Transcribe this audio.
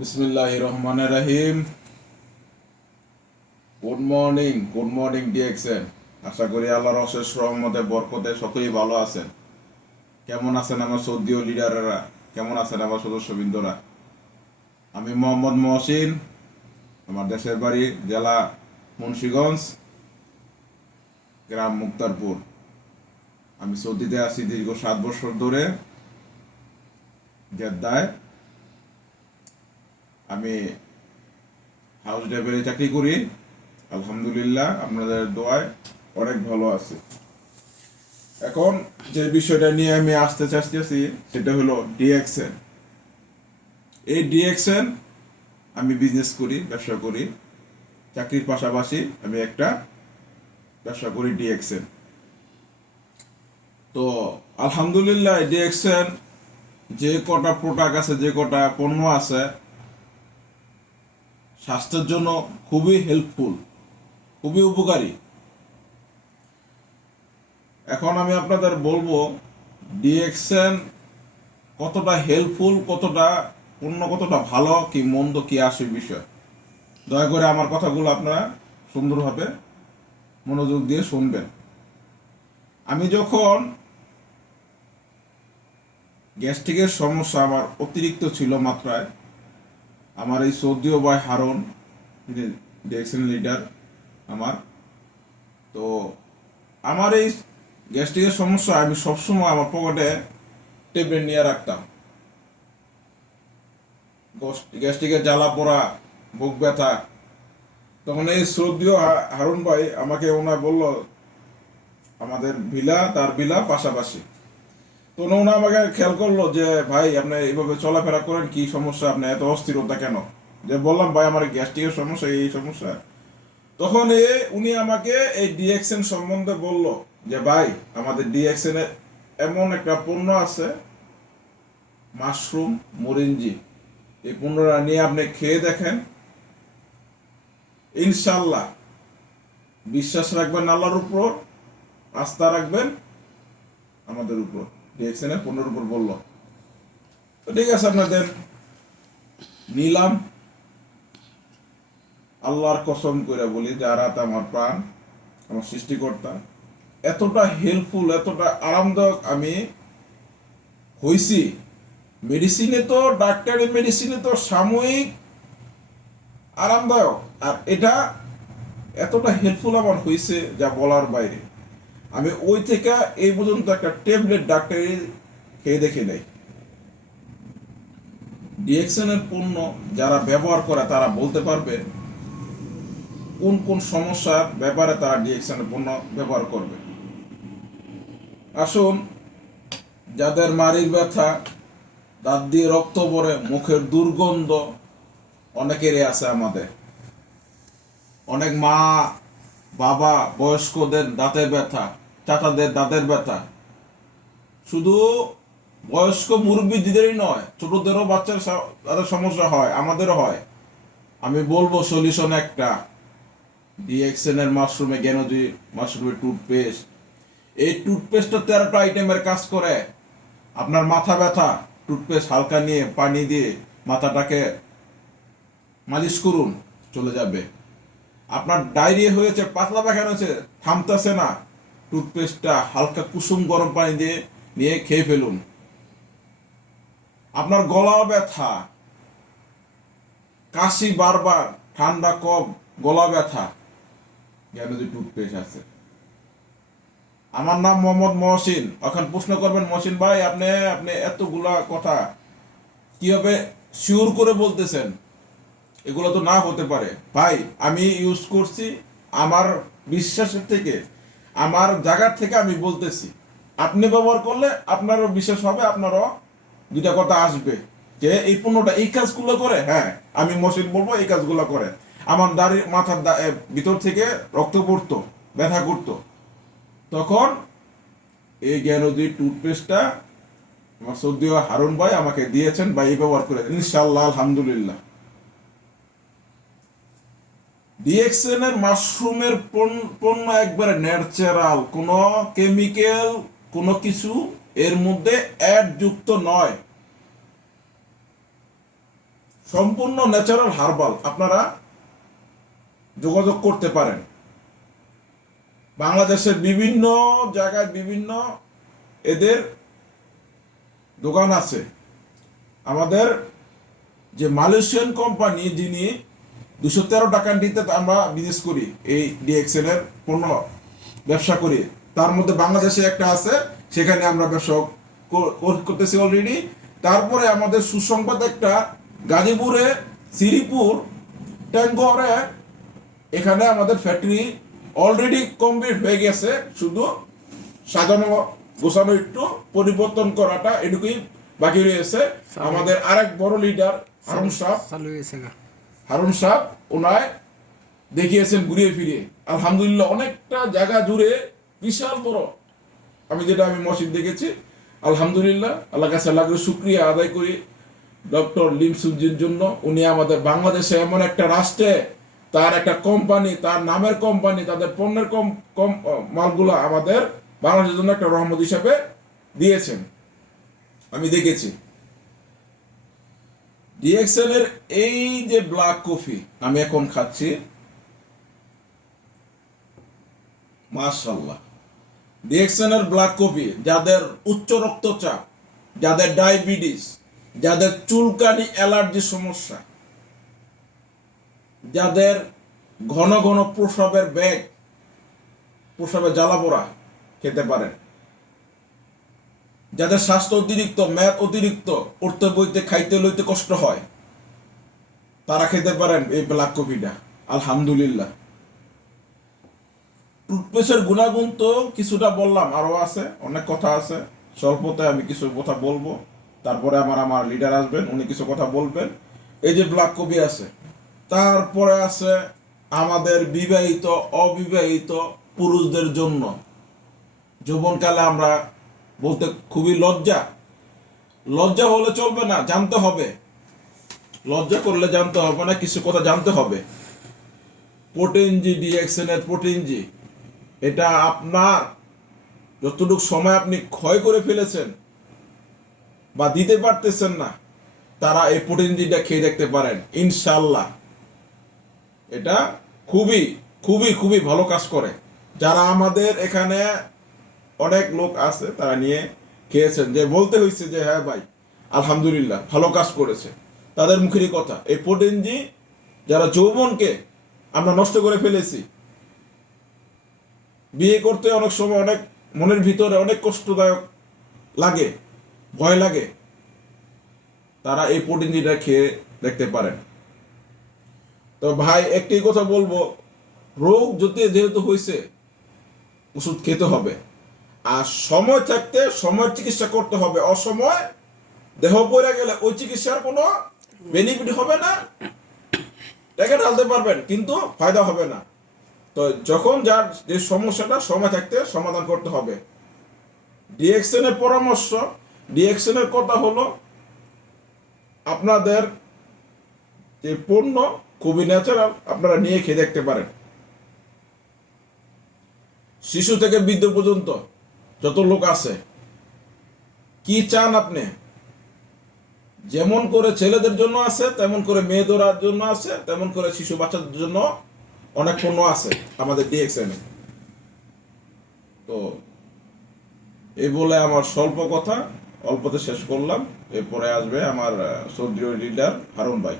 বিসমিল্লাহির রহমানির রহিম। Good morning DXN. আশা করি আল্লাহর অশেষ রহমতে বরকতে সকলেই ভালো আছেন। কেমন আছেন আমার সৌদিও লিডাররা, কেমন আছেন আমার সদস্যবৃন্দরা? আমি মোহাম্মদ মহসিন, আমার দেশের বাড়ি জেলা মুন্সিগঞ্জ, গ্রাম মুক্তারপুর। আমি সৌদিতে আছি দীর্ঘ 7 বছর ধরে জেদ্দায়। আমি হাউস ড্রাইভারে চাকরি করি। আলহামদুলিল্লাহ, আপনাদের দোয়ায় অনেক ভালো আছে। এখন যে বিষয়টা নিয়ে আমি আসতে চাচ্ছি সেটা হলো ডিএক্সএন। এই ডিএক্সএন আমি বিজনেস করি, ব্যবসা করি। চাকরির পাশাপাশি আমি একটা ব্যবসা করি ডিএক্সএন। তো আলহামদুলিল্লাহ ডিএক্সএন যে কটা প্রোডাক্ট আছে, যে কটা পণ্য আছে, স্বাস্থ্যের জন্য খুবই হেল্পফুল, খুবই উপকারী। এখন আমি আপনাদের বলবো ডিএক্সএন কতটা হেল্পফুল, কতটা পণ্য, কতটা ভালো, কি মন্দ, কি আসে বিষয়। দয়া করে আমার কথাগুলো আপনারা সুন্দরভাবে মনোযোগ দিয়ে শুনবেন। আমি যখন গ্যাস্ট্রিকের সমস্যা আমার অতিরিক্ত ছিল মাত্রায়, আমার এই সৌদিও ভাই হারুন, তিনি ডিএক্সএন লিডার আমার, তো আমার এই গ্যাস্ট্রিকের সমস্যা আমি সবসময় আমার পকেটে ট্যাবলেট নিয়ে রাখতাম। গ্যাস্ট্রিকের জ্বালা পোড়া, বুক ব্যথা, তখন এই শ্রদ্ধেয় হারুন ভাই আমাকে ওনার বলল আমাদের তার ভিলা পাশাপাশি। তো ওনা আমাকে খেয়াল করলো যে ভাই আপনি এইভাবে চলাফেরা করেন, কি সমস্যা, আপনি এত অস্থিরতা কেন? যে বললাম ভাই আমার গ্যাস্ট্রিকের সমস্যা, এই সমস্যা। তখন উনি আমাকে এই ডিএক্সএন সম্বন্ধে বলল যে ভাই আমাদের ডিএক্সএন এর এমন একটা পণ্য আছে, মাশরুম মরিঞ্জি, এই পণ্যটা নিয়ে আপনি খেয়ে দেখেন, ইনশাল্লাহ বিশ্বাস রাখবেন আল্লাহর উপর, আস্থা রাখবেন আমাদের উপর। ডিএক্সএন এর পণ্যের উপর বলল। তো ঠিক আছে, আপনাদের নিলাম। আল্লাহর কসম করে বলি, যারা আমার প্রাণ, আমার সৃষ্টিকর্তা, এতটা হেল্পফুল, এতটা আরামদায়ক আমি হইছি। মেডিসিনে তো সাময়িক আরামদায়ক, আর এটা এতটা হেল্পফুল আমার হয়েছে যা বলার বাইরে। আমি ওই থেকে এই পর্যন্ত একটা ট্যাবলেট ডাক্তারি খেয়ে দেখে নেই। ডিএক্সএন এর পণ্য যারা ব্যবহার করে তারা বলতে পারবে কোন কোন সমস্যার ব্যাপারে তারা ডিএক্সএন এর পণ্য ব্যবহার করবে। আসুন, যাদের মাড়ির ব্যথা, দাঁত দিয়ে রক্ত পড়ে, মুখের দুর্গন্ধ অনেকেরই আছে আমাদের, অনেক মা বাবা বয়স্কদের দাঁতের ব্যথা, চাচাদের দাঁতের ব্যথা, শুধু বয়স্ক মুরব্বীদেরই নয়, ছোটদেরও বাচ্চার তাদের সমস্যা হয়, আমাদেরও হয়। আমি বলবো সলিউশন একটা, ডিএক্সএন এর মাশরুমে জ্ঞানজি মাশরুমের টুথপেস্ট। এই টুথপেস্টটা 13টা আইটেমের কাজ করে। আপনার মাথা ব্যথা, টুথপেস্ট হালকা নিয়ে পানি দিয়ে মাথাটাকে মালিশ করুন, চলে যাবে। আপনার ডায়রিয়া হয়েছে, পাতলা পায়খানা হয়েছে, থামতেছে না, টুথপেস্টটা হালকা কুসুম গরম পানি দিয়ে নিয়ে খেয়ে ফেলুন। আপনার গলা ব্যথা, কাশি বারবার, ঠান্ডা কফ, গলা ব্যথা, জ্ঞানজি টুথপেস্ট আছে। আমার নাম মোহাম্মদ মহসিন। এখন প্রশ্ন করবেন মহসিন ভাই আপনি আপনি এতগুলা কথা কিভাবে শিওর করে বলতেছেন? এগুলো তো না হতে পারে। ভাই আমি ইউজ করছি, আমার বিশ্বাসের থেকে, আমার জায়গার থেকে আমি বলতেছি। আপনি ব্যবহার করলে আপনারও বিশ্বাস হবে, আপনারও দুটা কথা আসবে যে এই পণ্যটা এই কাজগুলো করে। হ্যাঁ, আমি মহসিন বলবো এই কাজগুলো করে। আমার দাড়ি মাথার ভিতর থেকে রক্ত পড়তো, ব্যথা করতো, তখন এই জ্ঞানদি টুথপেস্টটা আমার সৌদিও হারুন ভাই আমাকে দিয়েছেন, বা এই ব্যবহার করে ইনশাল্লাহ আলহামদুলিল্লাহ। ডিএক্সএন এর মাশরুমের পণ্য একবারে ন্যাচারাল, কোনো কেমিক্যাল, কোনো কিছু এর মধ্যে অ্যাড যুক্ত নয়। সম্পূর্ণ ন্যাচারাল হার্বাল, আপনারা যোগাযোগ করতে পারেন। বাংলাদেশের বিভিন্ন জায়গায় বিভিন্ন এদের দোকান আছে। আমাদের যে মালয়েশিয়ান কোম্পানি, যিনি 213 টাকাটিতে আমরা বিজনেস করি, এই ডিএক্সএল এর পণ্য ব্যবসা করি, তার মধ্যে বাংলাদেশে একটা আছে, সেখানে আমরা ব্যবসা করতেছি অলরেডি। তারপরে আমাদের সুসংবাদ একটা, গাজীপুরে শ্রীপুর ট্যাঙ্করে, এখানে আমাদের ফ্যাক্টরি অলরেডি কমপ্লিট হয়ে গেছে, শুধু সাজানো গোছানো একটু পরিবর্তন করাটা এটুকুই বাকি রয়েছে। আমাদের আরেক বড় লিডার হারুন সাহেব ওনায় দেখিয়েছেন ঘুরিয়ে ফিরিয়ে, আলহামদুলিল্লাহ অনেকটা জায়গা জুড়ে বিশাল বড়। আমি মসজিদ দেখেছি, আলহামদুলিল্লাহ, আল্লাহ কাছে লাখ শুকরিয়া আদায় করি ডক্টর লিমসুজির জন্য। উনি আমাদের বাংলাদেশে এমন একটা রাষ্ট্রে তার একটা কোম্পানি, তার নামের কোম্পানি, তাদের পণ্যের কম মালগুলো আমাদের বাংলাদেশের জন্য একটা রহমত হিসাবে দিয়েছেন, আমি দেখেছি। ডিএক্সএল এর এই যে ব্ল্যাক কফি আমি এখন খাচ্ছি, মাশাআল্লাহ, ডিএক্সএল এর ব্ল্যাক কফি, যাদের উচ্চ রক্তচাপ, যাদের ডায়াবেটিস, যাদের চুলকানি অ্যালার্জি সমস্যা, যাদের ঘন ঘন প্রস্রাবের ব্যাগ, প্রস্রাবের জ্বালা পোড়া, খেতে পারেন। যাদের স্বাস্থ্য অতিরিক্ত, মেদ অতিরিক্ত, উঠতে বইতে খাইতে লইতে কষ্ট হয়, তারা খেতে পারেন এই ব্ল্যাক কফিটা, আলহামদুলিল্লাহ। টুথপেস্টের গুণাগুণ তো কিছুটা বললাম, আরো আছে, অনেক কথা আছে, স্বল্পতে আমি কিছু কথা বলবো, তারপরে আমার লিডার আসবেন, উনি কিছু কথা বলবেন। এই যে ব্ল্যাক কফি আছে, তারপরে আছে আমাদের বিবাহিত অবিবাহিত পুরুষদের জন্য। যৌবনকালে আমরা বলতে খুবই লজ্জা হলে চলবে না, জানতে হবে। লজ্জা করলে জানতে হবে না, কিছু কথা জানতে হবে। প্রোটিনজি, ডিএক্সএল এর প্রোটিনজি, এটা আপনার যতটুকু সময় আপনি ক্ষয় করে ফেলেছেন বা দিতে পারতেছেন না, তারা এই প্রোটিনজিটা খেয়ে দেখতে পারেন, ইনশাল্লাহ এটা খুবই খুবই খুবই ভালো কাজ করে। যারা আমাদের এখানে অনেক লোক আছে, তারা নিয়ে খেয়েছেন, যে বলতে হয়েছে যে হ্যাঁ ভাই আলহামদুলিল্লাহ ভালো কাজ করেছে, তাদের মুখেরই কথা। এই প্রোটিনজি যারা যৌবনকে আমরা নষ্ট করে ফেলেছি, বিয়ে করতে অনেক সময় অনেক মনের ভিতরে অনেক কষ্টদায়ক লাগে, ভয় লাগে, তারা এই প্রোটিনজিটা খেয়ে দেখতে পারেন। তো ভাই একটি কথা বলবো, রোগ যেহেতু হয়েছে, ওষুধ খেতে হবে, আর সময় থাকতে সময় চিকিৎসা করতে হবে। অসময় দেহ পড়ে গেলে ওই চিকিৎসার কোনো বেনিফিট হবে না, টাকা ঢালতে পারবেন কিন্তু ফায়দা হবে না। তো যখন যার যে সমস্যাটা, সময় থাকতে সমাধান করতে হবে। ডিএক্সএল এর পরামর্শ, ডিএক্সএল এর কথা হলো, আপনাদের যে পণ্য খুবই ন্যাচারাল, আপনারা নিয়ে খেয়ে দেখতে পারেন। শিশু থেকে বৃদ্ধ পর্যন্ত যত লোক আছে, কি চান আপনি, যেমন করে ছেলেদের জন্য আছে, তেমন করে মেয়েদের জন্য আছে, তেমন করে শিশু বাচ্চাদের জন্য অনেক পণ্য আছে আমাদের ডিএক্সএল এ। তো এই বলে আমার স্বল্প কথা অল্পতে শেষ করলাম। এরপরে আসবে আমার শ্রদ্ধেয় লিডার হারুন ভাই।